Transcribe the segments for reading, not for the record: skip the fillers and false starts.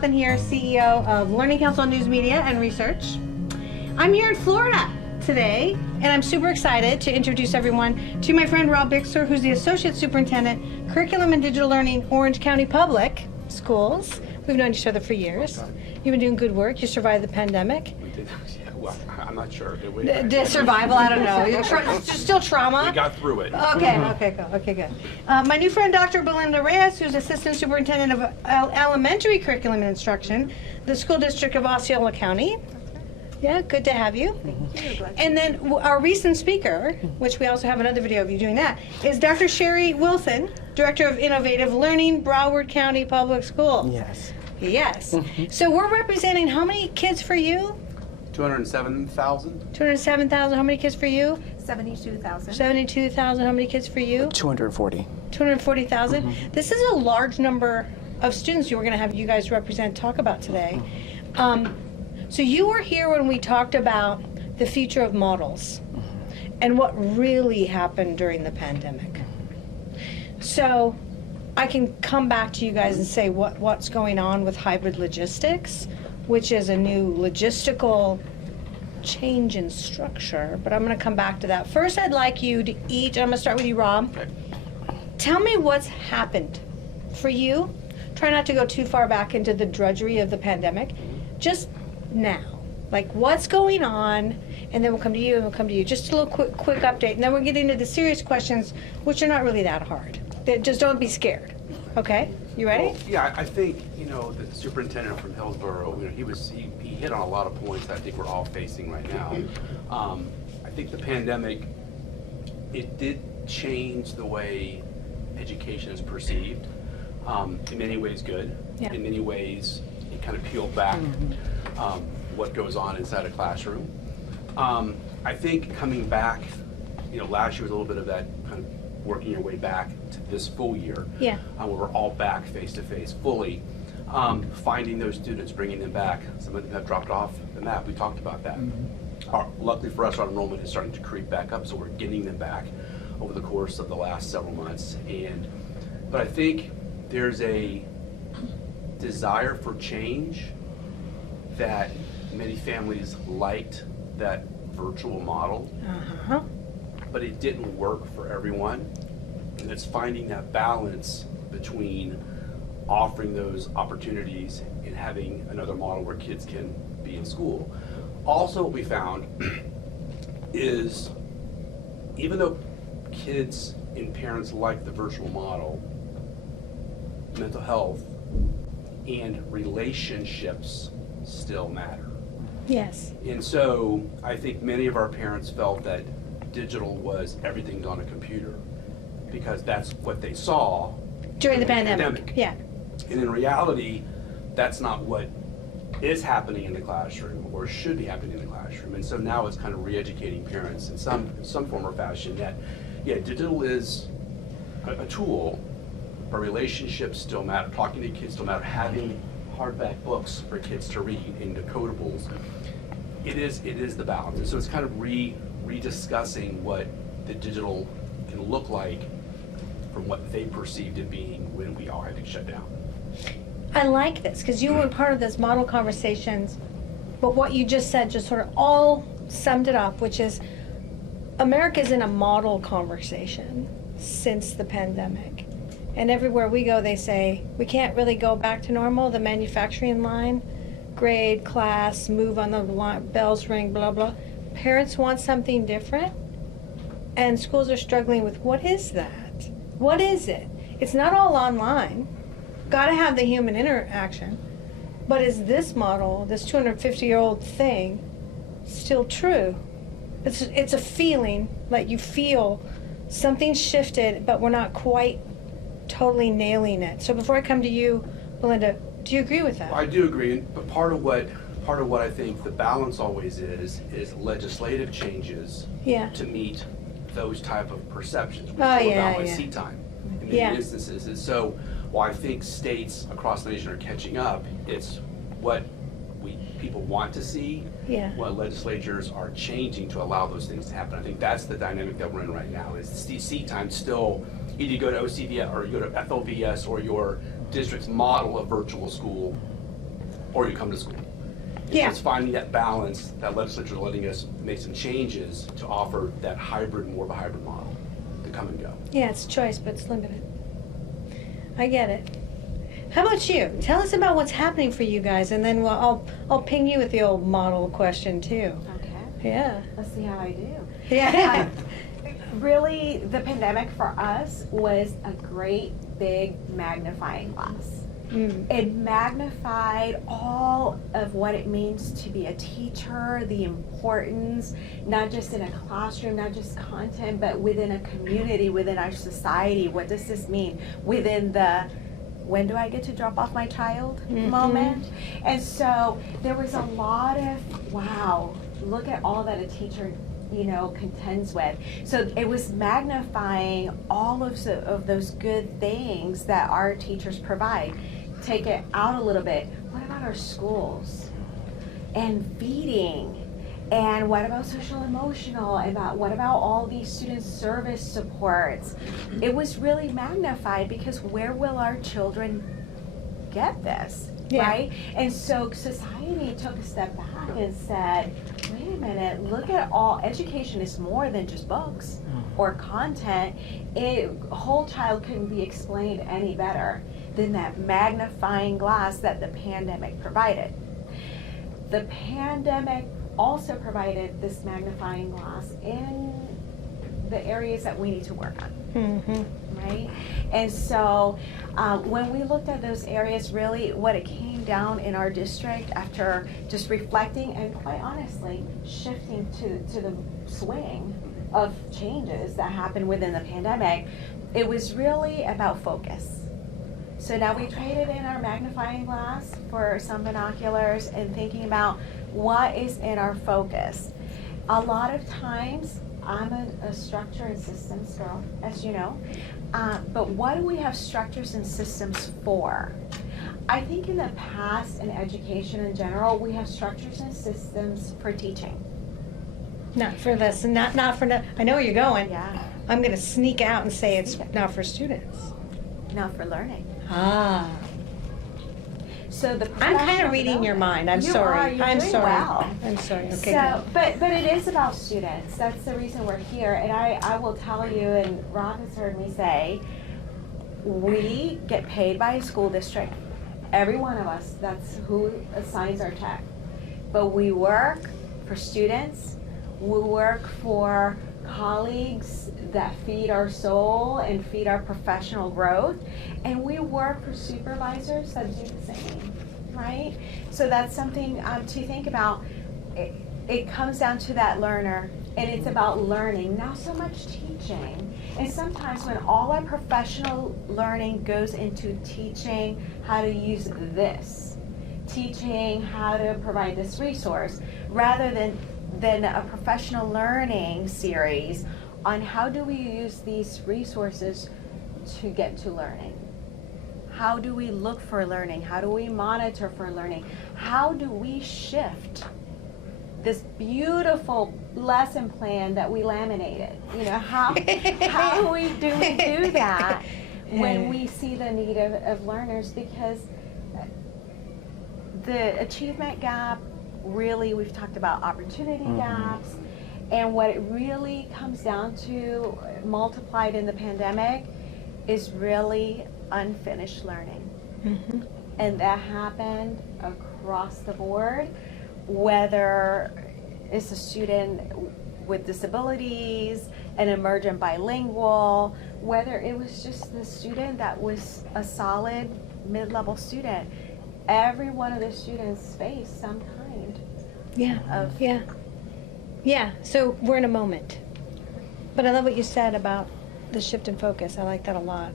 Cauthen here, CEO of Learning Counsel News Media and Research. I'm here in Florida today, and I'm super excited to introduce everyone to my friend Rob Bixler, who's the Associate Superintendent, Curriculum and Digital Learning, Orange County Public Schools. We've known each other for years. You've been doing good work. You survived the pandemic. We did. Yeah, well, I'm not sure. The survival, I don't know. Still trauma. We got through it. Okay, good. My new friend, Dr. Belinda Reyes, who's Assistant Superintendent of Elementary Curriculum and Instruction, the School District of Osceola County. Yeah, good to have you. Thank you. And then our recent speaker, which we also have another video of you doing that, is Dr. Sherri Wilson, Director of Innovative Learning, Broward County Public Schools. Yes. So we're representing how many kids for you? 207,000. 207,000. How many kids for you? 72,000. 72,000. How many kids for you? 240. 240,000. This is a large number of students who we're going to have you guys represent, talk about today. So you were here when we talked about the future of models and what really happened during the pandemic. So I can come back to you guys and say what's going on with hybrid logistics, which is a new logistical change in structure, but I'm going to come back to that. First, I'd like you to each, I'm going to start with you, Rob. Okay. Tell me what's happened for you. Try not to go too far back into the drudgery of the pandemic. Just now. Like, what's going on? And then we'll come to you, and we'll come to you. Just a little quick update, and then we'll get into the serious questions, which are not really that hard. Just don't be scared. Okay? You ready? Well, yeah, I think, the superintendent from Hillsborough, he hit on a lot of points that I think we're all facing right now. I think the pandemic, it did change the way education is perceived. In many ways good. Yeah. In many ways, it kind of peeled back what goes on inside a classroom. I think coming back, last year was a little bit of that kind of working your way back to this full year. Yeah. Where we're all back face to face fully. Finding those students, bringing them back. Some of them have dropped off the map. We talked about that. Luckily for us, our enrollment is starting to creep back up, so we're getting them back over the course of the last several months. But I think there's a desire for change that many families liked that virtual model, but it didn't work for everyone. And it's finding that balance between offering those opportunities and having another model where kids can be in school. Also, what we found is even though kids and parents like the virtual model, mental health and relationships still matter. Yes. And so I think many of our parents felt that digital was everything's on a computer because that's what they saw during the pandemic. Yeah. And in reality, that's not what is happening in the classroom or should be happening in the classroom. And so now it's kind of re-educating parents in some form or fashion that, yeah, digital is a tool, but relationships still matter. Talking to kids still matter. Having hardback books for kids to read and decodables, it is the balance. And so it's kind of rediscussing what the digital can look like from what they perceived it being when we all had to shut down. I like this because you were part of those model conversations, but what you just said just sort of all summed it up, which is America's in a model conversation since the pandemic. And everywhere we go, they say, we can't really go back to normal, the manufacturing line, grade, class, move on the line, bells ring, blah, blah. Parents want something different, and schools are struggling with, what is that? What is it? It's not all online. Got to have the human interaction. But is this model, this 250-year-old thing, still true? It's a feeling, like you feel something shifted, but we're not quite totally nailing it. So before I come to you, Belinda, do you agree with that? I do agree, but part of what I think the balance always is legislative changes to meet those type of perceptions. We talk about seat time in many instances. And so while I think states across the nation are catching up, it's what people want to see, what legislatures are changing to allow those things to happen. I think that's the dynamic that we're in right now, is seat time still, either you go to OCVS or you go to FLVS or your district's model of virtual school or you come to school. Yeah. It's finding that balance, that legislature letting us make some changes to offer that hybrid, more of a hybrid model to come and go. Yeah, it's choice, but it's limited. I get it. How about you? Tell us about what's happening for you guys, and then I'll ping you with the old model question too. Okay. Yeah. Let's see how I do. Yeah. Really, the pandemic for us was a great big magnifying glass. It magnified all of what it means to be a teacher, the importance, not just in a classroom, not just content, but within a community, within our society. What does this mean? Within the when do I get to drop off my child moment? And so there was a lot of, wow, look at all that a teacher contends with. So it was magnifying all of those good things that our teachers provide. Take it out a little bit. What about our schools? And feeding? And what about social emotional? What about all these student service supports? It was really magnified because where will our children get this? Yeah. Right? And so society took a step back and said, wait a minute, look at all, education is more than just books or content. A whole child couldn't be explained any better than that magnifying glass that the pandemic provided. The pandemic also provided this magnifying glass in the areas that we need to work on. Right? And so when we looked at those areas, really what it came down in our district after just reflecting and quite honestly shifting to the swing of changes that happened within the pandemic, it was really about focus. So now we traded in our magnifying glass for some binoculars and thinking about what is in our focus. A lot of times, I'm a structure and systems girl, as you know, but what do we have structures and systems for? I think in the past, in education in general, we have structures and systems for teaching. Not for this, and not for. I know where you're going. Yeah. I'm going to sneak out and say it's not for students. Not for learning. Ah. So the I'm kind of professional reading your mind. I'm You sorry. are. You're I'm doing sorry. well. I'm sorry. Okay. So, but it is about students. That's the reason we're here. And I will tell you, and Rob has heard me say, we get paid by a school district. Every one of us, that's who assigns our check. But we work for students. We work for colleagues that feed our soul and feed our professional growth. And we work for supervisors that do the same, right? So that's something to think about. It comes down to that learner, and it's about learning, not so much teaching. And sometimes when all our professional learning goes into teaching how to use this, teaching how to provide this resource, rather than a professional learning series on how do we use these resources to get to learning. How do we look for learning? How do we monitor for learning? How do we shift this beautiful lesson plan that we laminated? How do we do that when we see the need of learners? Because the achievement gap, really, we've talked about opportunity gaps, and what it really comes down to, multiplied in the pandemic, is really unfinished learning. And that happened across the board, whether it's a student with disabilities, an emergent bilingual, whether it was just the student that was a solid mid-level student. Every one of the students faced some kind of Yeah, so we're in a moment. But I love what you said about the shift in focus. I like that a lot.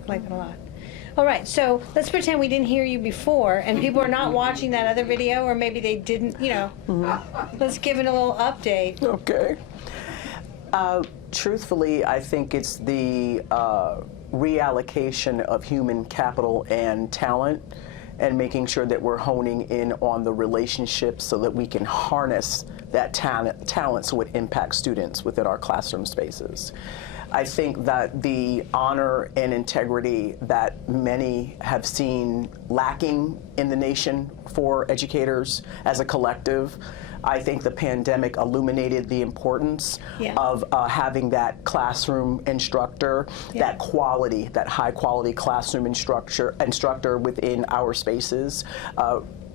All right, so let's pretend we didn't hear you before and people are not watching that other video, or maybe they didn't, Let's give it a little update. Okay. Truthfully, I think it's the reallocation of human capital and talent, and making sure that we're honing in on the relationships so that we can harness that talent so it impacts students within our classroom spaces. I think that the honor and integrity that many have seen lacking in the nation for educators as a collective, I think the pandemic illuminated the importance of having that classroom instructor, that quality, that high quality classroom instructor within our spaces.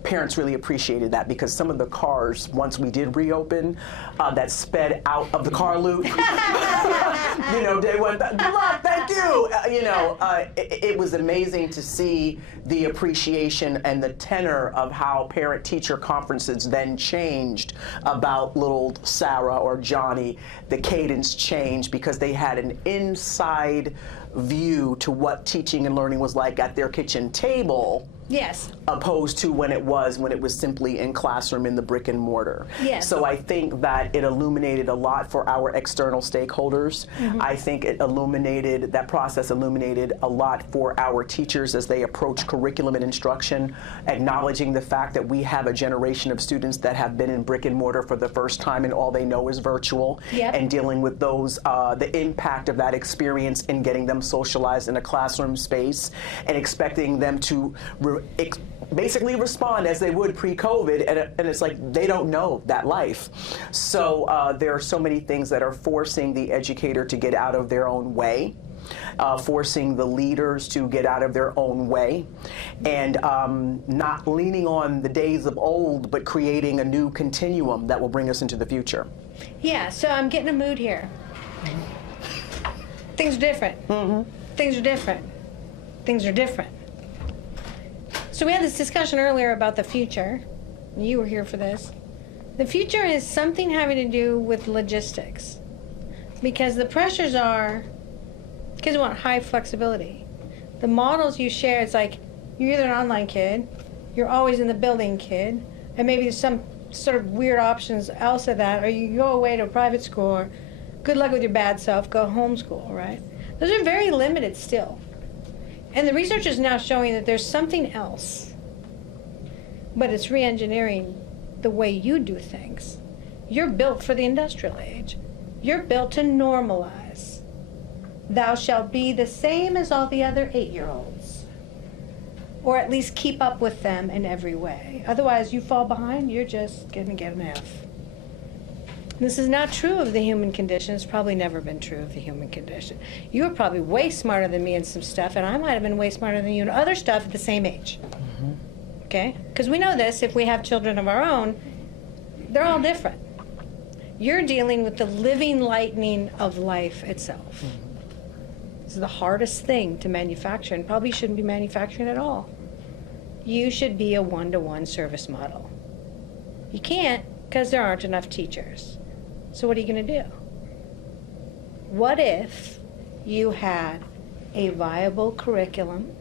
Parents really appreciated that because some of the cars, once we did reopen, that sped out of the car loop, you know, they went, good luck, thank you. It was amazing to see the appreciation and the tenor of how parent-teacher conferences then changed about little Sarah or Johnny. The cadence changed because they had an inside view to what teaching and learning was like at their kitchen table. Yes. Opposed to when it was simply in classroom in the brick and mortar. Yes. So I think that it illuminated a lot for our external stakeholders. I think that process illuminated a lot for our teachers as they approach curriculum and instruction, acknowledging the fact that we have a generation of students that have been in brick and mortar for the first time and all they know is virtual, and dealing with those, the impact of that experience in getting them socialized in a classroom space and expecting them to basically respond as they would pre-COVID, and it's like they don't know that life. So there are so many things that are forcing the educator to get out of their own way, forcing the leaders to get out of their own way, and not leaning on the days of old, but creating a new continuum that will bring us into the future. Yeah, so I'm getting a mood here. Things are different. Things are different. Things are different. So we had this discussion earlier about the future. You were here for this. The future is something having to do with logistics. Because the pressures are, kids want high flexibility. The models you share, it's like, you're either an online kid, you're always in the building kid, and maybe there's some sort of weird options else of that, or you go away to a private school, or good luck with your bad self, go homeschool, right? Those are very limited still. And the research is now showing that there's something else, but it's re-engineering the way you do things. You're built for the industrial age. You're built to normalize. Thou shalt be the same as all the other 8-year-olds, or at least keep up with them in every way. Otherwise, you fall behind, you're just gonna get an F. This is not true of the human condition. It's probably never been true of the human condition. You were probably way smarter than me in some stuff, and I might have been way smarter than you in other stuff at the same age. Okay? Because we know this, if we have children of our own, they're all different. You're dealing with the living lightning of life itself. This is the hardest thing to manufacture, and probably shouldn't be manufacturing at all. You should be a one-to-one service model. You can't, because there aren't enough teachers. So what are you going to do? What if you had a viable curriculum,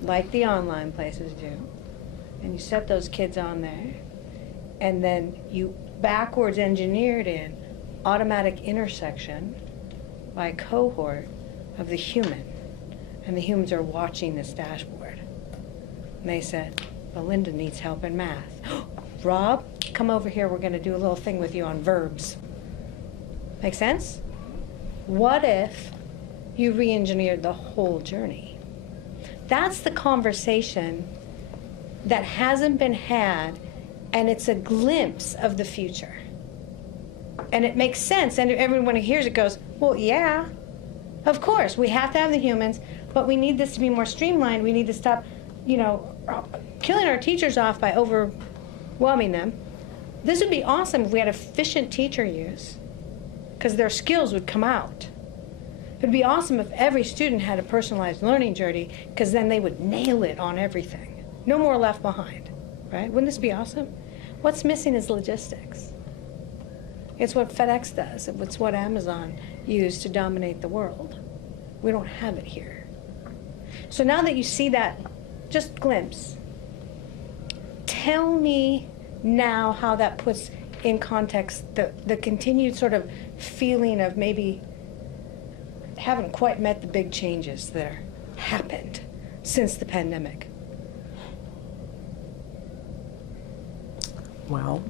like the online places do, and you set those kids on there, and then you backwards engineered in automatic intersection by cohort of the human, and the humans are watching this dashboard. And they said, Belinda needs help in math. Rob, come over here, we're gonna do a little thing with you on verbs. Make sense? What if you re-engineered the whole journey? That's the conversation that hasn't been had, and it's a glimpse of the future. And it makes sense, and everyone who hears it goes, well, yeah, of course, we have to have the humans, but we need this to be more streamlined. We need to stop, killing our teachers off by overwhelming them. This would be awesome if we had efficient teacher use, because their skills would come out. It would be awesome if every student had a personalized learning journey, because then they would nail it on everything. No more left behind, right? Wouldn't this be awesome? What's missing is logistics. It's what FedEx does. It's what Amazon used to dominate the world. We don't have it here. So now that you see that just glimpse, tell me now how that puts in context the continued sort of feeling of maybe haven't quite met the big changes that happened since the pandemic. Well,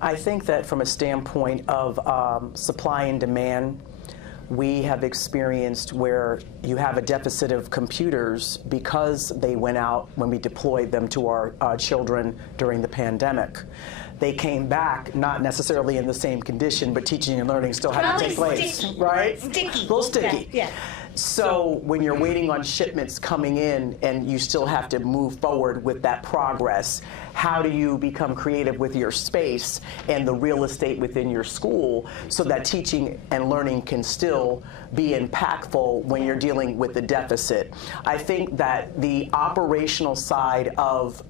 I think that from a standpoint of supply and demand, we have experienced where you have a deficit of computers because they went out when we deployed them to our children during the pandemic. They came back not necessarily in the same condition, but teaching and learning still had to take place, Sticky. right? Sticky. A little sticky. Yeah. So when you're waiting on shipments coming in and you still have to move forward with that progress, how do you become creative with your space and the real estate within your school so that teaching and learning can still be impactful when you're dealing with the deficit? I think that the operational side of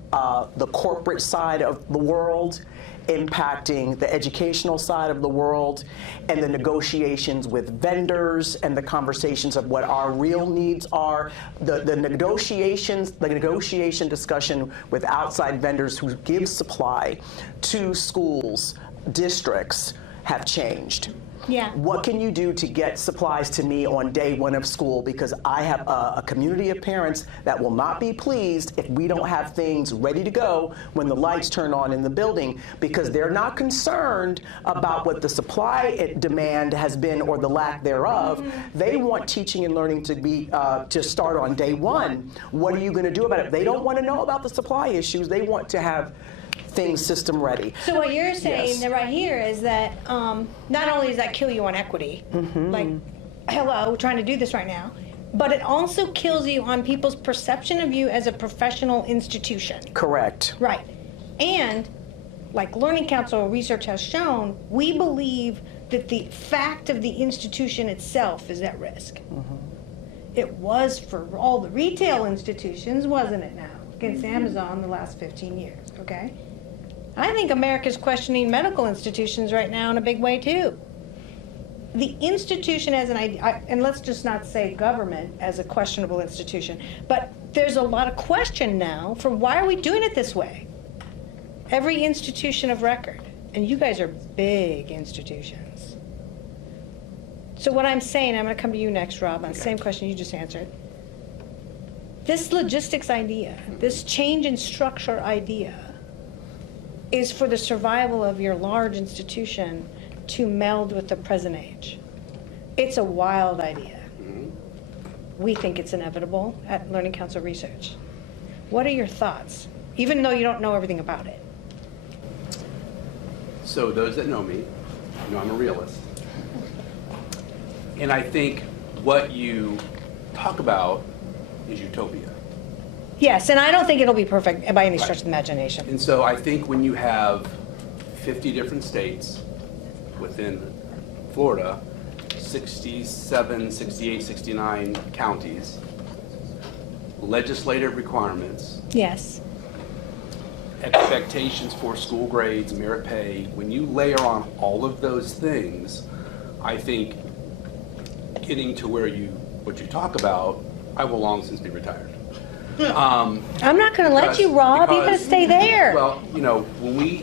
the corporate side of the world impacting the educational side of the world, and the negotiations with vendors and the conversations of what our real needs are, the negotiation discussion with outside vendors who give supply to schools, districts have changed. Yeah. What can you do to get supplies to me on day one of school? Because I have a community of parents that will not be pleased if we don't have things ready to go when the lights turn on in the building, because they're not concerned about what the supply demand has been or the lack thereof. They want teaching and learning to be to start on day one. What are you going to do about it? They don't want to know about the supply issues. They want to have things system ready. So what you're saying Yes. right here is that not only does that kill you on equity, like, hello, we're trying to do this right now, but it also kills you on people's perception of you as a professional institution. Correct. Right. And like Learning Council research has shown, we believe that the fact of the institution itself is at risk. It was for all the retail institutions, wasn't it now? Against Amazon the last 15 years, okay? I think America's questioning medical institutions right now in a big way too. The institution as an idea, and let's just not say government as a questionable institution, but there's a lot of question now for why are we doing it this way? Every institution of record, and you guys are big institutions. So what I'm saying, I'm gonna come to you next, Rob, on the same question you just answered. This logistics idea, this change in structure idea, is for the survival of your large institution to meld with the present age. It's a wild idea. We think it's inevitable at Learning Council Research. What are your thoughts, even though you don't know everything about it? So those that know me, know I'm a realist. And I think what you talk about is utopia. Yes, and I don't think it'll be perfect by any Right. stretch of the imagination. And so I think when you have 50 different states within Florida, 67, 68, 69 counties, legislative requirements, Yes. expectations for school grades, merit pay, when you layer on all of those things, I think getting to where what you talk about, I will long since be retired. I'm not going to let you, Rob. You're going to stay there. Well, you know, when I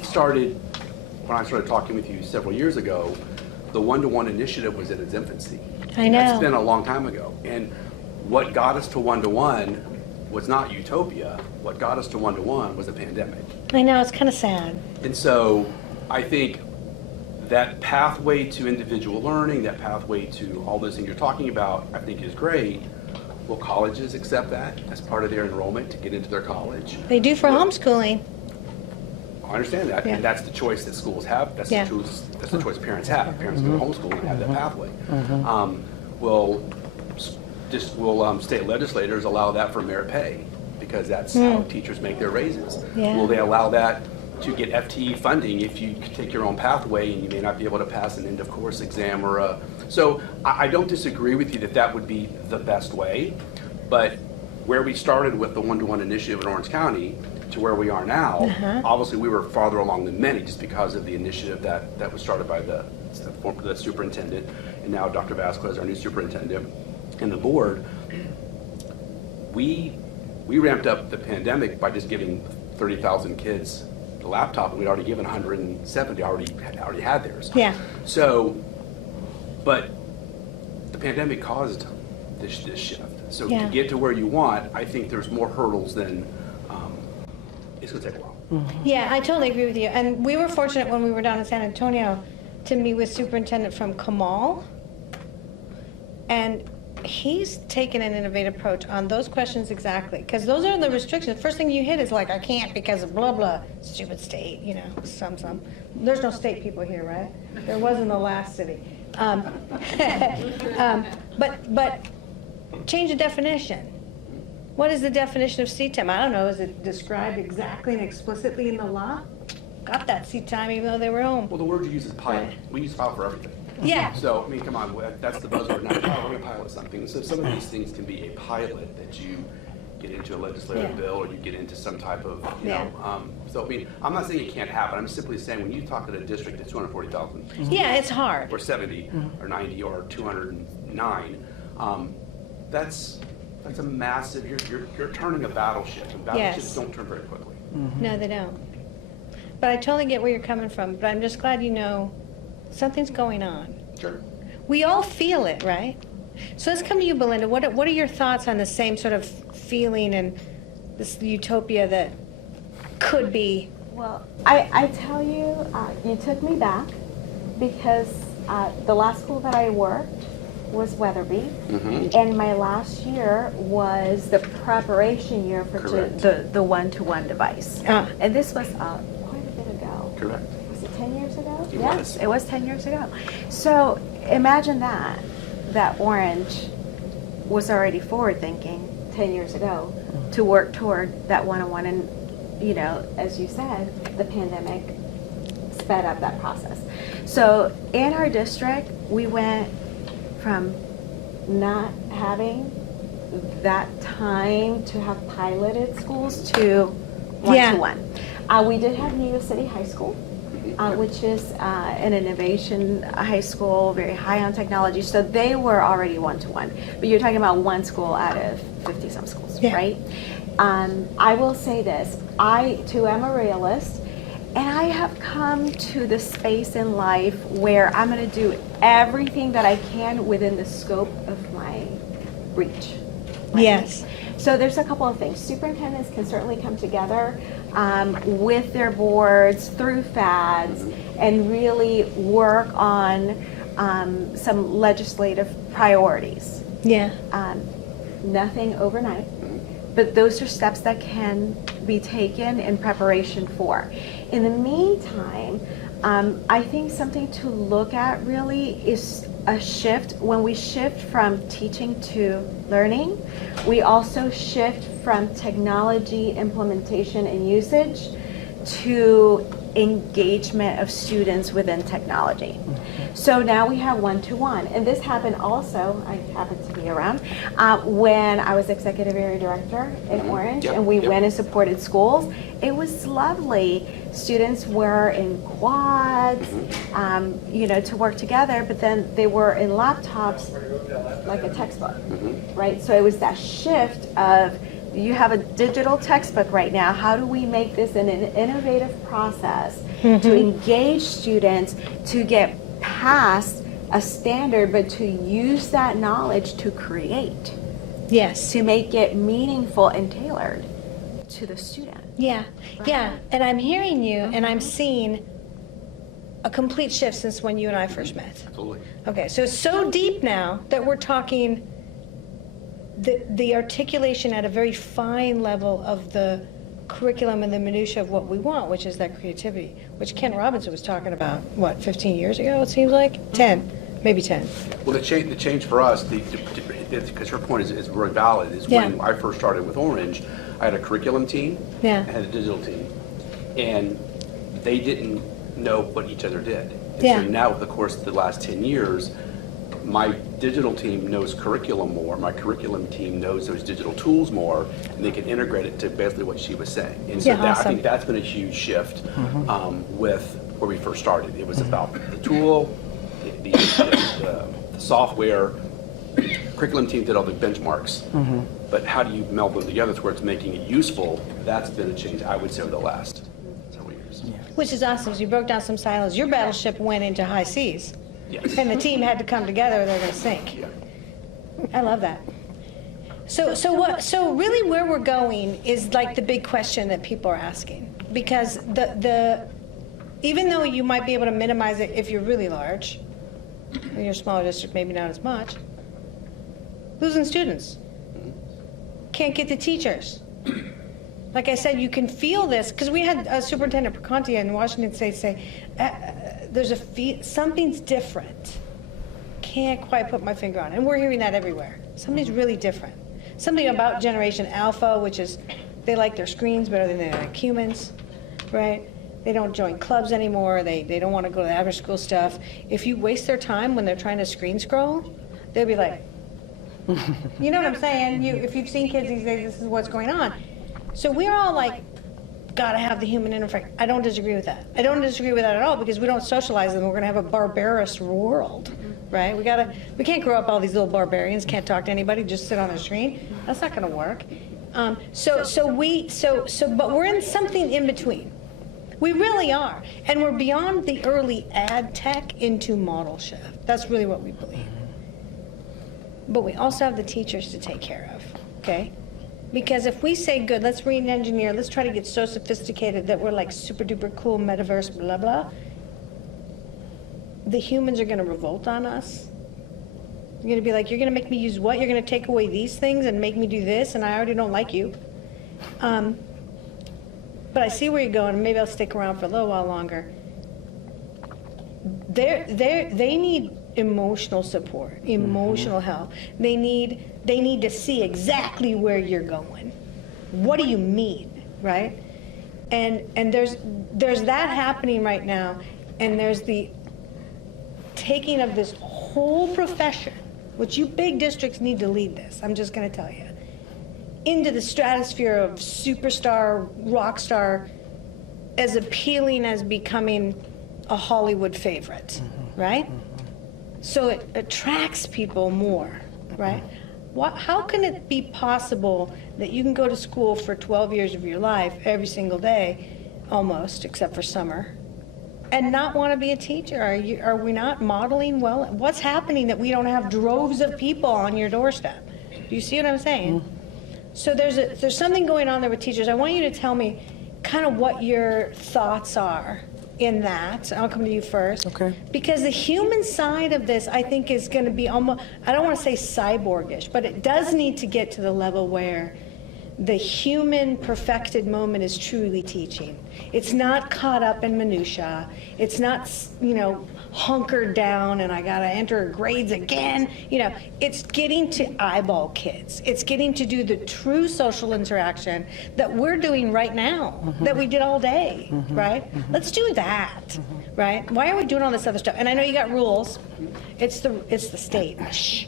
started talking with you several years ago, the one-to-one initiative was in its infancy. I know. That's been a long time ago. And what got us to one-to-one was not utopia. What got us to one-to-one was a pandemic. I know, it's kind of sad. And so I think that pathway to individual learning, that pathway to all those things you're talking about, I think is great. Will colleges accept that as part of their enrollment to get into their college? They do for homeschooling. I understand that, Yeah. and that's the choice that schools have. That's Yeah. the choice parents have. Parents go to homeschool and have that pathway. Will state legislators allow that for merit pay? Because that's how teachers make their raises. Yeah. Will they allow that to get FTE funding if you take your own pathway and you may not be able to pass an end of course exam or a... So I don't disagree with you that that would be the best way, but where we started with the one-to-one initiative in Orange County to where we are now, obviously we were farther along than many just because of the initiative that was started by the superintendent, and now Dr. Vasquez, our new superintendent, and the board. We ramped up the pandemic by just giving 30,000 kids the laptop, and we'd already given 170 already had theirs. Yeah. So, but the pandemic caused this shift. So Yeah. to get to where you want, I think there's more hurdles than, it's gonna take a while. Yeah, I totally agree with you. And we were fortunate when we were down in San Antonio to meet with Superintendent from Kamal. And he's taken an innovative approach on those questions exactly. Because those are the restrictions. First thing you hit is like, I can't because of blah, blah, stupid state, you know, some. There's no state people here, right? There was in the last city. But change the definition. What is the definition of seat time? I don't know. Is it described exactly and explicitly in the law? Got that seat time even though they were home. Well, the word you use is pilot. We use file for everything. Yeah. So, I mean, come on, that's the buzzword now. Oh, we're going to pilot something. So some of these things can be a pilot that you get into a legislative bill or you get into some type of, you know. So, I mean, I'm not saying it can't happen. I'm simply saying when you talk at a district that's 240,000. Yeah, it's hard. Or 70 or 90 or 209, that's a massive, you're turning a battleship. And battleships don't turn very quickly. No, they don't. But I totally get where you're coming from, but I'm just glad you know something's going on. Sure. We all feel it, right? So let's come to you, Belinda. What are your thoughts on the same sort of feeling and this utopia that could be? Well, I tell you, you took me back because the last school that I worked was Weatherby, and my last year was the preparation year for the one-to-one device. And this was quite a bit ago. Correct. Was it 10 years ago? Yes, it was 10 years ago. So imagine that Orange was already forward-thinking 10 years ago to work toward that one-on-one, and you know, as you said, the pandemic sped up that process. So in our district, we went from not having that time to have piloted schools to one-to-one. We did have New York City High School, which is an innovation high school, very high on technology. So they were already one-to-one. But you're talking about one school out of 50-some schools, right? I will say this. I, too, am a realist. And I have come to the space in life where I'm going to do everything that I can within the scope of my reach. Right? Yes. So there's a couple of things. Superintendents can certainly come together with their boards through FADs and really work on some legislative priorities. Yeah. Nothing overnight, but those are steps that can be taken in preparation for. In the meantime, I think something to look at really is a shift. When we shift from teaching to learning, we also shift from technology implementation and usage to engagement of students within technology. So now we have one-to-one, and this happened also, I happened to be around, when I was executive area director in Orange, and we went and supported schools. It was lovely. Students were in quads, you know, to work together, but then they were in laptops like a textbook, right? So it was that shift of, you have a digital textbook right now. How do we make this an innovative process to engage students to get past a standard, but to use that knowledge to create? Yes. To make it meaningful and tailored to the student. Yeah. Yeah. And I'm hearing you, and I'm seeing a complete shift since when you and I first met. Absolutely. Okay. So it's so deep now that we're talking the articulation at a very fine level of the curriculum and the minutia of what we want, which is that creativity, which Ken Robinson was talking about, what, 15 years ago, it seems like? 10, maybe 10. Well, the change for us, because her point is really valid, is when I first started with Orange, I had a curriculum team, I had a digital team, and they didn't know what each other did. And so now, over the course of the last 10 years, my digital team knows curriculum more, my curriculum team knows those digital tools more, and they can integrate it to basically what she was saying. And so I think that's been a huge shift with where we first started. It was about the tool, the software. Curriculum team did all the benchmarks, but how do you meld them together to where it's making it useful? That's been a change, I would say, over the last several years. Which is awesome. So you broke down some silos. Your battleship went into high seas. Yes. And the team had to come together or they're going to sink. Yeah. I love that. So really where we're going is like the big question that people are asking. because even though you might be able to minimize it if you're really large, in your smaller district, maybe not as much, losing students. Can't get the teachers. Like I said, you can feel this, because we had Superintendent Perconti in Washington State say, there's something's different. Can't quite put my finger on it. And we're hearing that everywhere. Something's really different. Something about Generation Alpha, which is they like their screens better than they like humans, right? They don't join clubs anymore. They don't want to go to the after school stuff. If you waste their time when they're trying to screen scroll, they'll be like, you know what I'm saying? If you've seen kids these days, this is what's going on. So we're all like, gotta have the human interaction. I don't disagree with that. I don't disagree with that at all, because we don't socialize them. We're gonna have a barbarous world, right? We can't grow up all these little barbarians, can't talk to anybody, just sit on a screen. That's not gonna work. But we're in something in between. We really are. And we're beyond the early ad tech into model shift. That's really what we believe. But we also have the teachers to take care of, okay? Because if we say, good, let's re-engineer, let's try to get so sophisticated that we're like super duper cool metaverse, blah, blah, the humans are gonna revolt on us. You're gonna be like, you're gonna make me use what? You're gonna take away these things and make me do this, and I already don't like you. But I see where you're going, and maybe I'll stick around for a little while longer. They need emotional support, emotional help. They need to see exactly where you're going. What do you mean, right? And there's that happening right now, and there's the taking of this whole profession, which you big districts need to lead this, I'm just gonna tell you, into the stratosphere of superstar, rock star, as appealing as becoming a Hollywood favorite, right? So it attracts people more, right? How can it be possible that you can go to school for 12 years of your life every single day, almost, except for summer, and not want to be a teacher? Are we not modeling well? What's happening that we don't have droves of people on your doorstep? Do you see what I'm saying? So there's something going on there with teachers. I want you to tell me kind of what your thoughts are in that. I'll come to you first. Okay. Because the human side of this, I think, is going to be almost, I don't want to say cyborgish, but it does need to get to the level where the human perfected moment is truly teaching. It's not caught up in minutia. It's not, hunkered down and I got to enter grades again. It's getting to eyeball kids. It's getting to do the true social interaction that we're doing right now, that we did all day, right? Let's do that, right? Why are we doing all this other stuff? And I know you got rules. It's the state. Shh.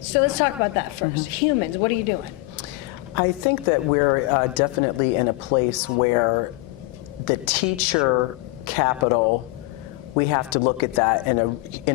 So let's talk about that first. Humans, what are you doing? I think that we're definitely in a place where the teacher capital, we have to look at that in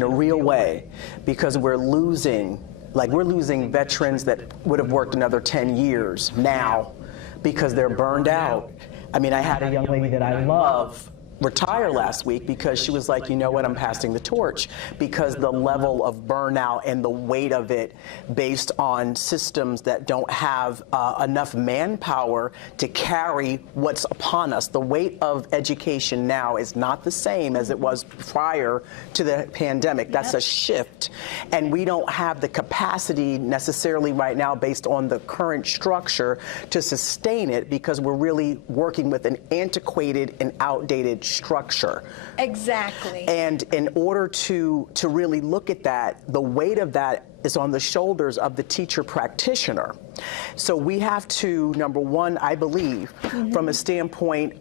a real way, because we're losing veterans that would have worked another 10 years now because they're burned out. I mean, I had a young lady that I love retire last week because she was like, you know what, I'm passing the torch, because the level of burnout and the weight of it based on systems that don't have enough manpower to carry what's upon us. The weight of education now is not the same as it was prior to the pandemic. That's a shift. And we don't have the capacity necessarily right now based on the current structure to sustain it, because we're really working with an antiquated and outdated structure. Exactly. And in order to really look at that, the weight of that is on the shoulders of the teacher practitioner. So we have to, number one, I believe, from a standpoint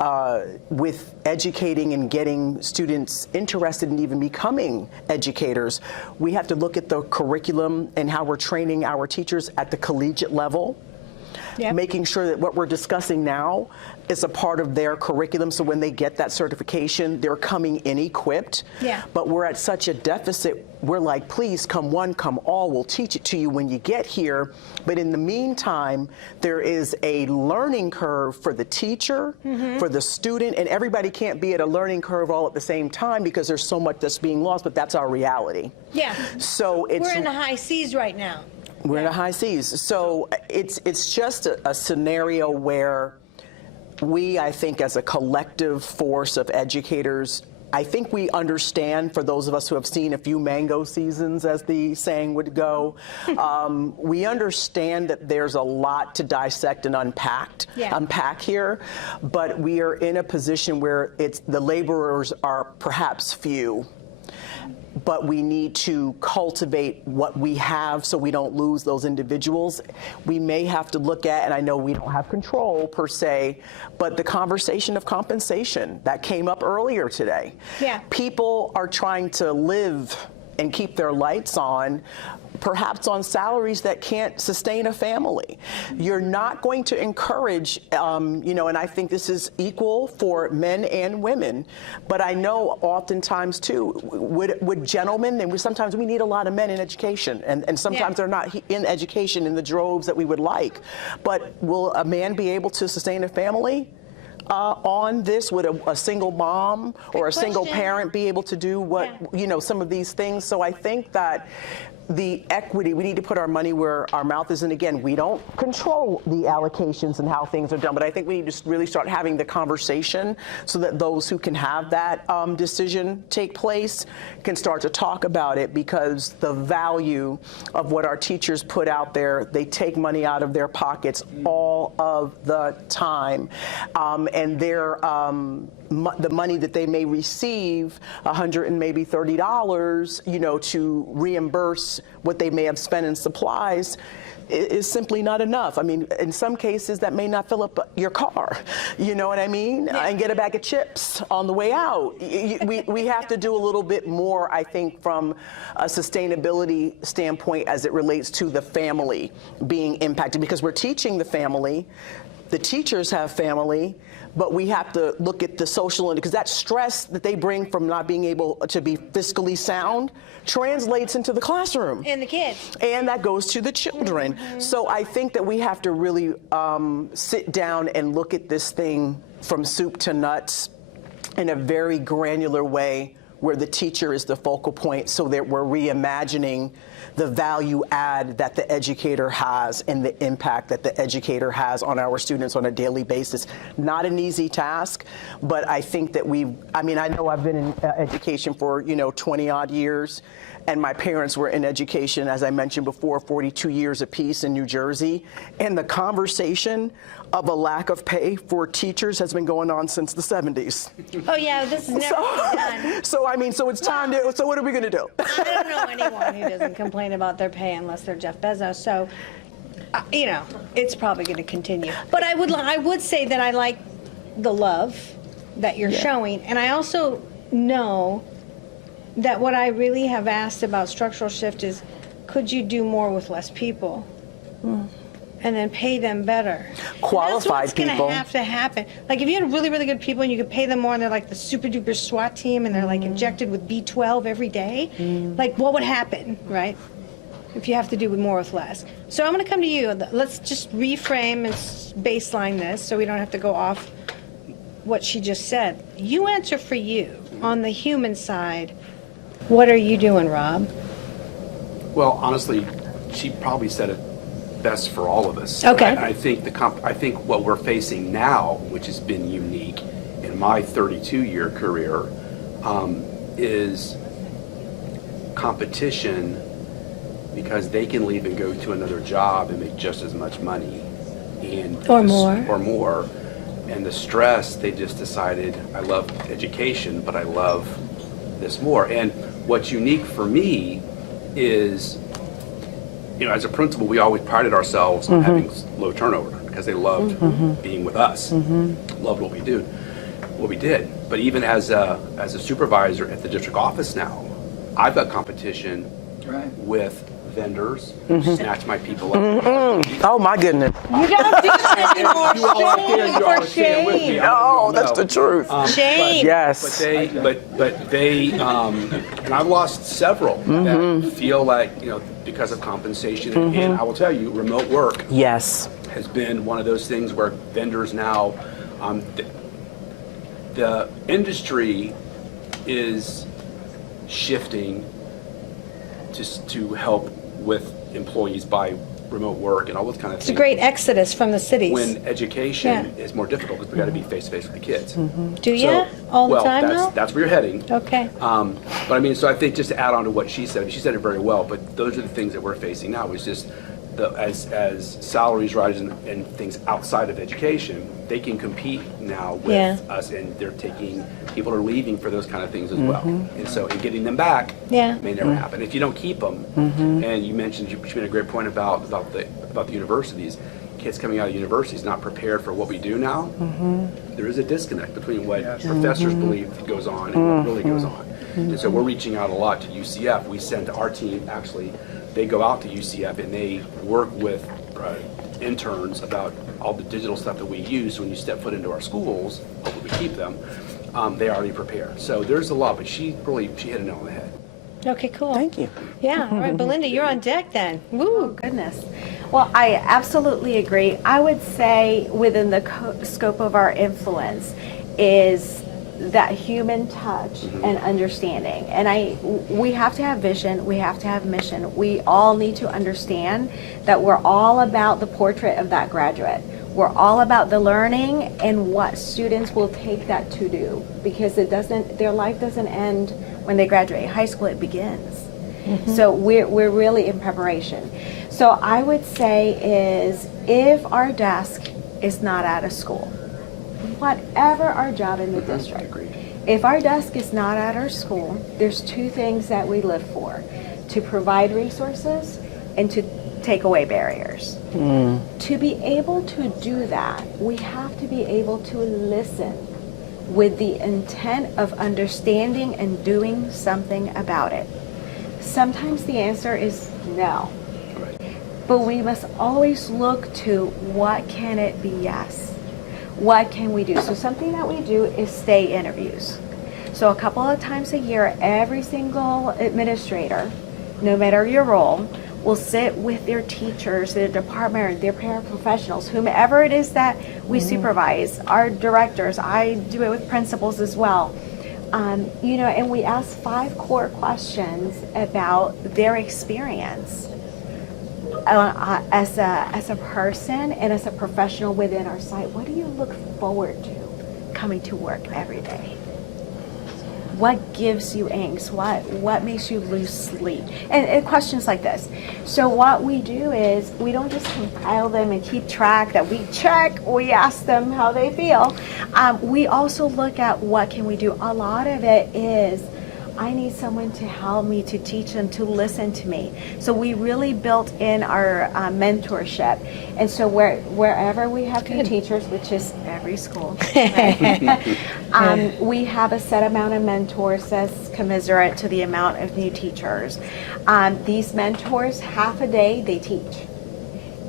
with educating and getting students interested in even becoming educators, we have to look at the curriculum and how we're training our teachers at the collegiate level. Yep. Making sure that what we're discussing now is a part of their curriculum, so when they get that certification, they're coming in equipped. Yeah. But we're at such a deficit, we're like, please, come one, come all, we'll teach it to you when you get here. But in the meantime, there is a learning curve for the teacher, for the student, and everybody can't be at a learning curve all at the same time because there's so much that's being lost, but that's our reality. Yeah. So we're in the high seas right now. We're in the high seas. So it's just a scenario where I think, as a collective force of educators, I think we understand, for those of us who have seen a few mango seasons, as the saying would go, we understand that there's a lot to dissect and unpack here, but we are in a position where the laborers are perhaps few. But we need to cultivate what we have so we don't lose those individuals. We may have to look at, and I know we don't have control per se, but the conversation of compensation that came up earlier today. Yeah. People are trying to live and keep their lights on, perhaps on salaries that can't sustain a family. You're not going to encourage, and I think this is equal for men and women, but I know oftentimes too, would gentlemen, and sometimes we need a lot of men in education, and sometimes they're not in education in the droves that we would like, but will a man be able to sustain a family? On this, would a single mom or a single parent be able to do what, some of these things? So I think that the equity, we need to put our money where our mouth is. And again, we don't control the allocations and how things are done, but I think we need to really start having the conversation so that those who can have that decision take place can start to talk about it, because the value of what our teachers put out there, they take money out of their pockets all of the time. And their the money that they may receive, $100 and maybe $30, to reimburse what they may have spent in supplies, is simply not enough. I mean, in some cases, that may not fill up your car, you know what I mean? And get a bag of chips on the way out. We have to do a little bit more, I think, from a sustainability standpoint as it relates to the family being impacted, because we're teaching the family. The teachers have family, but we have to look at the social, because that stress that they bring from not being able to be fiscally sound translates into the classroom. And the kids. And that goes to the children. Mm-hmm. So I think that we have to really sit down and look at this thing from soup to nuts in a very granular way, where the teacher is the focal point, so that we're reimagining the value add that the educator has and the impact that the educator has on our students on a daily basis. Not an easy task, but I think that I know I've been in education for, 20 odd years, and my parents were in education, as I mentioned before, 42 years apiece in New Jersey. And the conversation of a lack of pay for teachers has been going on since the 70s. Oh yeah, this is never done. So it's time to, so what are we gonna do? I don't know anyone who doesn't complain about their pay unless they're Jeff Bezos. So, it's probably gonna continue. But I would say that I like the love that you're showing. And I also know that what I really have asked about structural shift is, could you do more with less people? And then pay them better. Qualified people. That's what's going to have to happen. Like, if you had really, really good people and you could pay them more, and they're like the super duper SWAT team, and they're like injected with B12 every day, like, what would happen, right? If you have to do more with less. So I'm going to come to you. Let's just reframe and baseline this so we don't have to go off what she just said. You answer for you. On the human side, what are you doing, Rob? Well, honestly, she probably said it best for all of us. Okay. I think what we're facing now, which has been unique in my 32-year career, is competition, because they can leave and go to another job and make just as much money, or more. And the stress, they just decided, I love education, but I love this more. And what's unique for me is, as a principal, we always prided ourselves on having low turnover, because they loved being with us, loved what we did. But even as a supervisor at the district office now, I've got competition with vendors who snatch my people up. Oh my goodness. You don't do that anymore. You all out there, you all stand with me. No, that's the truth. Shame. Yes. But they, and I've lost several that feel like, because of compensation. And I will tell you, remote work Yes. has been one of those things where vendors now, the industry is shifting to help with employees by remote work and all those kind of It's things. a great exodus from the cities. When education Yeah. is more difficult because we got to be face to face with the kids. Do you? So- All the well, time now? that's where you're heading. Okay. But I mean, so I think just to add on to what she said, she said it very well, but those are the things that we're facing now, is just as salaries rise and things outside of education, they can compete now with Yeah. us, and people are leaving for those kind of things as well. And so, and getting them back Yeah. may never happen. If you don't keep them, and you mentioned, you made a great point about the universities, kids coming out of universities not prepared for what we do now. There is a disconnect between what professors believe goes on and what really goes on. And so we're reaching out a lot to UCF. We send our team, actually, they go out to UCF and they work with interns about all the digital stuff that we use. So when you step foot into our schools, hopefully we keep them, they already prepared. So there's a lot, but she hit a nail on the head. Okay, cool. Thank you. Yeah, all right, Belinda, you're on deck then. Woo! Goodness. Well, I absolutely agree. I would say within the scope of our influence is that human touch and understanding. And we have to have vision, we have to have mission. We all need to understand that we're all about the portrait of that graduate. We're all about the learning and what students will take that to do, because their life doesn't end when they graduate high school, it begins. So we're really in preparation. So I would say is, if our desk is not at a school, whatever our job in the district, if our desk is not at our school, there's two things that we live for: to provide resources and to take away barriers. To be able to do that, we have to be able to listen with the intent of understanding and doing something about it. Sometimes the answer is no. But we must always look to, what can it be yes? What can we do? So something that we do is stay interviews. So a couple of times a year, every single administrator, no matter your role, will sit with their teachers, their department, their paraprofessionals, whomever it is that we supervise, our directors. I do it with principals as well. And we ask 5 core questions about their experience as a person and as a professional within our site. What do you look forward to coming to work every day? What gives you angst? What makes you lose sleep? And questions like this. So what we do is, we don't just compile them and keep track that we check. We ask them how they feel. We also look at, what can we do? A lot of it is, I need someone to help me, to teach them, to listen to me. So we really built in our mentorship. And so wherever we have new teachers, which is every school, right? We have a set amount of mentors that's commensurate to the amount of new teachers. These mentors, half a day they teach.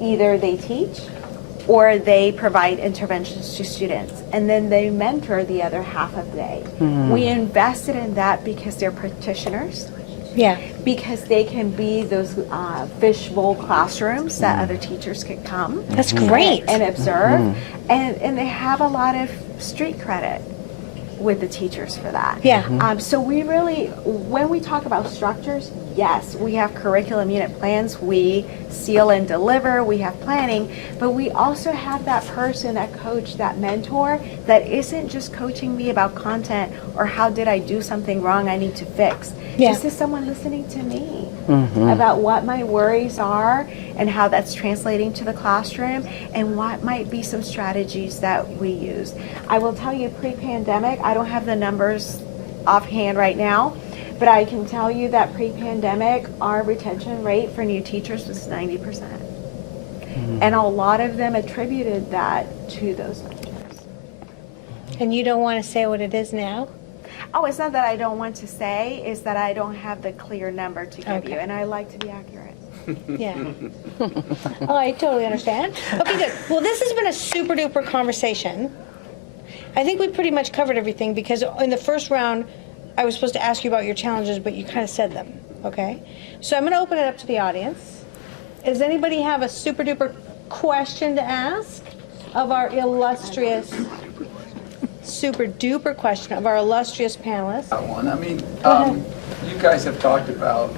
Either they teach or they provide interventions to students, and then they mentor the other half of the day. We invested in that because they're practitioners, because they can be those fishbowl classrooms that other teachers can come. That's great. And observe, and they have a lot of street credit with the teachers for that. So we really, when we talk about structures, yes, we have curriculum unit plans, we seal and deliver, we have planning, but we also have that person, that coach, that mentor that isn't just coaching me about content or how did I do something wrong I need to fix. This is someone listening to me about what my worries are and how that's translating to the classroom and what might be some strategies that we use. I will tell you, pre-pandemic, I don't have the numbers offhand right now, but I can tell you that pre-pandemic, our retention rate for new teachers was 90%. And a lot of them attributed that to those mentors. And you don't want to say what it is now? Oh, it's not that I don't want to say, it's that I don't have the clear number to give Okay. you, and I like to be accurate. Yeah. Oh, I totally understand. Okay, good. Well, this has been a super duper conversation. I think we pretty much covered everything, because in the first round, I was supposed to ask you about your challenges, but you kind of said them, okay? So I'm going to open it up to the audience. Does anybody have a super duper question to ask of our illustrious, super duper question of our illustrious panelists? That one. I mean, Go ahead. you guys have talked about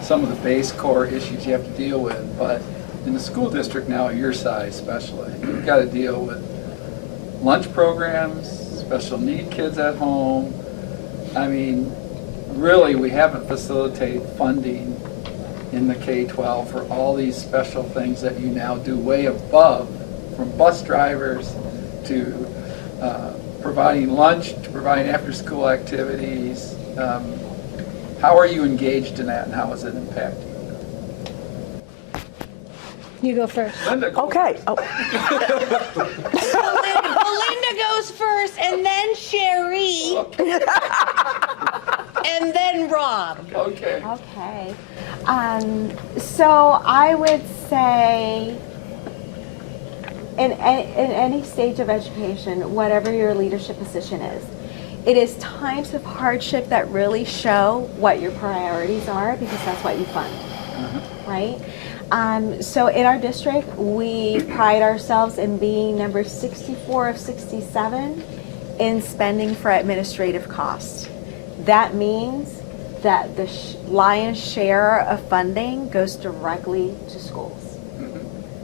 some of the base core issues you have to deal with, but in the school district now, your size especially, you've got to deal with lunch programs, special need kids at home. I mean, really, we haven't facilitated funding in the K-12 for all these special things that you now do way above, from bus drivers to providing lunch, to providing after-school activities. How are you engaged in that, and how is it impacting you? You go first. Linda, go Okay. Oh. Belinda goes first, and then Sherri, and then Rob. Okay. Okay. So I would say in any stage of education, whatever your leadership position is, it is times of hardship that really show what your priorities are, because that's what you fund, right? So in our district, we pride ourselves in being number 64 of 67 in spending for administrative costs. That means that the lion's share of funding goes directly to schools,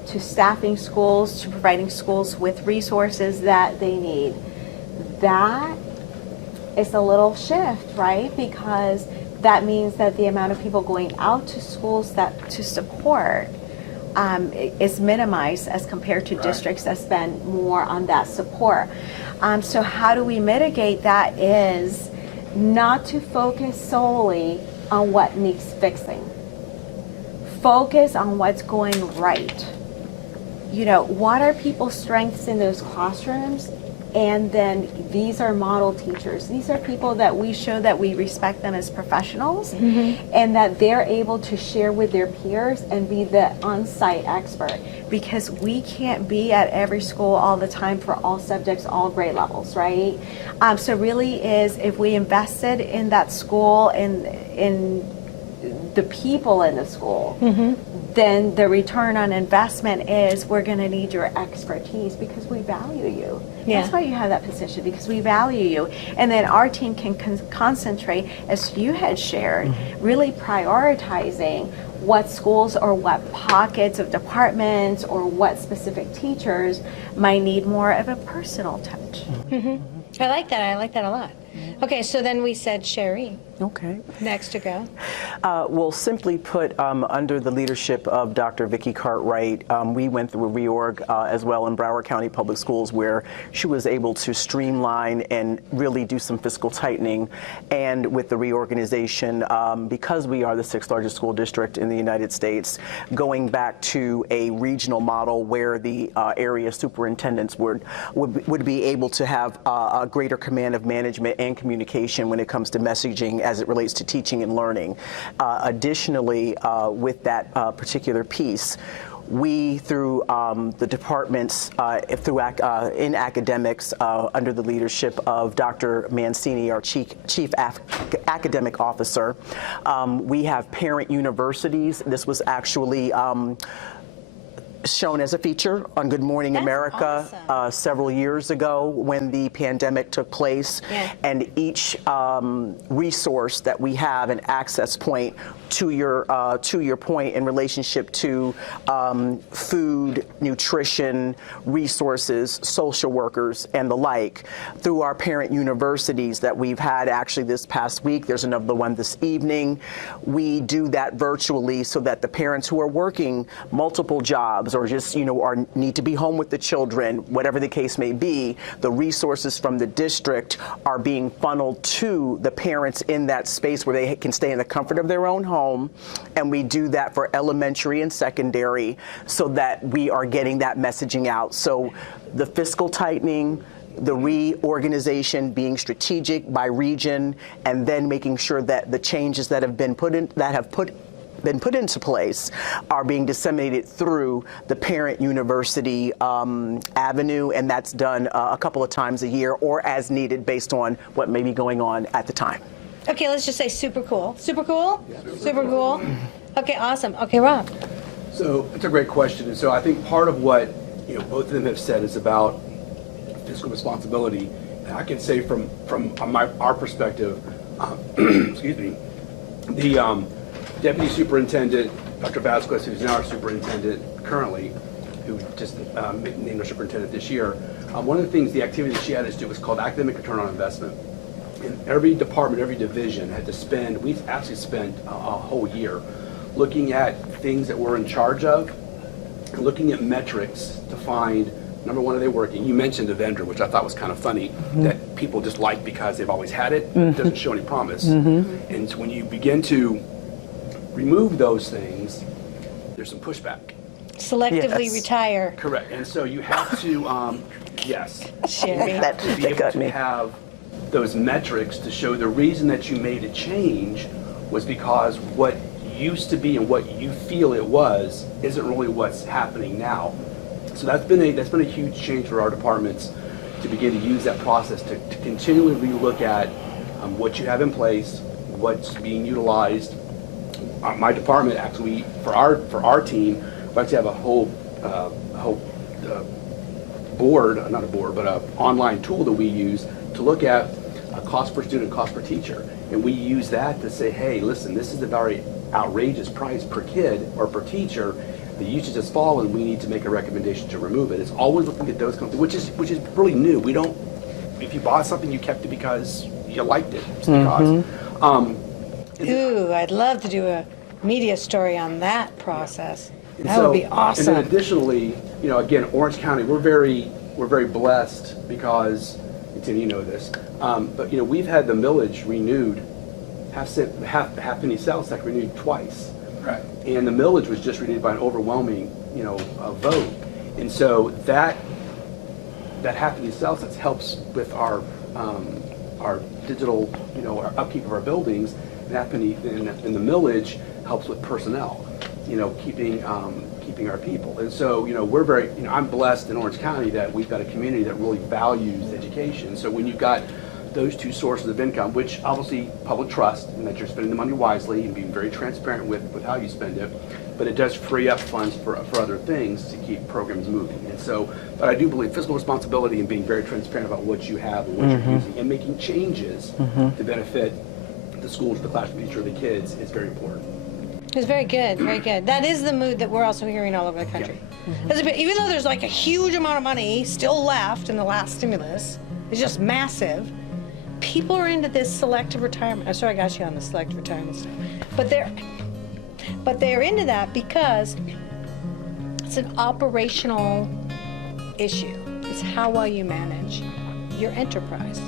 to staffing schools, to providing schools with resources that they need. That is a little shift, right? Because that means that the amount of people going out to schools to support is minimized as compared to districts that spend more on that support. So how do we mitigate that is not to focus solely on what needs fixing. Focus on what's going right. You know, what are people's strengths in those classrooms? And then these are model teachers. These are people that we show that we respect them as professionals, and that they're able to share with their peers and be the on-site expert, because we can't be at every school all the time for all subjects, all grade levels, right? So really is, if we invested in that school and in the people in the school, then the return on investment is, we're going to need your expertise because we value you. Yeah. That's why you have that position, because we value you. And then our team can concentrate, as you had shared, really prioritizing what schools or what pockets of departments or what specific teachers might need more of a personal touch. I like that. I like that a lot. Okay, so then we said Sherri. Okay. Next to go. Well, simply put, under the leadership of Dr. Vicki Cartwright, we went through a reorg as well in Broward County Public Schools, where she was able to streamline and really do some fiscal tightening. And with the reorganization, because we are the 6th largest school district in the United States, going back to a regional model where the area superintendents would be able to have a greater command of management and communication when it comes to messaging as it relates to teaching and learning. Additionally, with that particular piece, we, through the departments, in academics, under the leadership of Dr. Mancini, our chief academic officer, we have parent universities. This was actually shown as a feature on Good Morning America several years ago when the pandemic took place. Yeah. And each resource that we have, an access point to your point in relationship to food, nutrition, resources, social workers, and the like, through our parent universities that we've had actually this past week. There's another one this evening. We do that virtually so that the parents who are working multiple jobs or just, need to be home with the children, whatever the case may be, the resources from the district are being funneled to the parents in that space where they can stay in the comfort of their own home. And we do that for elementary and secondary so that we are getting that messaging out. So the fiscal tightening, the reorganization, being strategic by region, and then making sure that the changes that have been put into place are being disseminated through the parent university avenue, and that's done a couple of times a year or as needed based on what may be going on at the time. Okay, let's just say super cool. Super cool? Super cool. Okay, awesome. Okay, Rob. So it's a great question. And so I think part of what both of them have said is about fiscal responsibility. And I can say from our perspective, excuse me, the deputy superintendent, Dr. Vasquez, who's now our superintendent, currently, who just named our superintendent this year, one of the things, the activity that she had us do was called academic return on investment. And every department, every division had to spend, we've actually spent a whole year looking at things that we're in charge of, and looking at metrics to find, number one, are they working? You mentioned a vendor, which I thought was kind of funny, that people just like because they've always had it. It doesn't show any promise. And so when you begin to remove those things, there's some pushback. Selectively Yes. retire. Correct. And so you have to, yes. Sherri. You have to be That able got to me. have those metrics to show the reason that you made a change was because what used to be and what you feel it was isn't really what's happening now. So that's been a huge change for our departments to begin to use that process to continually relook at what you have in place, what's being utilized. My department actually, for our team, we actually have a whole board, not a board, but an online tool that we use to look at cost per student, cost per teacher. And we use that to say, hey, listen, this is a very outrageous price per kid or per teacher. The usage has fallen, we need to make a recommendation to remove it. It's always looking at those kinds of, which is really new. We don't, if you bought something, you kept it because you liked it. It's because. Ooh, I'd love to do a media story on that process. And That would be And awesome. then additionally, again, Orange County, we're very blessed because, and Tim, you know this, but we've had the millage renewed, half penny sales tax renewed twice. Right. And the millage was just renewed by an overwhelming, vote. And so that half penny sales tax helps with our digital, our upkeep of our buildings. And half penny, and the millage helps with personnel, keeping our people. And so, we're very, I'm blessed in Orange County that we've got a community that really values education. So when you've got those two sources of income, which obviously public trust, and that you're spending the money wisely and being very transparent with how you spend it, but it does free up funds for other things to keep programs moving. And so, but I do believe fiscal responsibility and being very transparent about what you have and what you're using and making changes to benefit the schools, the classroom future of the kids is very important. It was very good, very good. That is the mood that we're also hearing all over the country. Even though there's like a huge amount of money still left in the last stimulus, it's just massive. People are into this selective retirement. I'm sorry I got you on the selective retirement stuff. But they're into that because it's an operational issue. It's how well you manage your enterprise.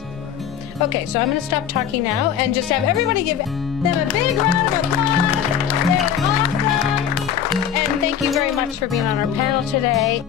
Okay, so I'm going to stop talking now and just have everybody give them a big round of applause. They're awesome. And thank you very much for being on our panel today.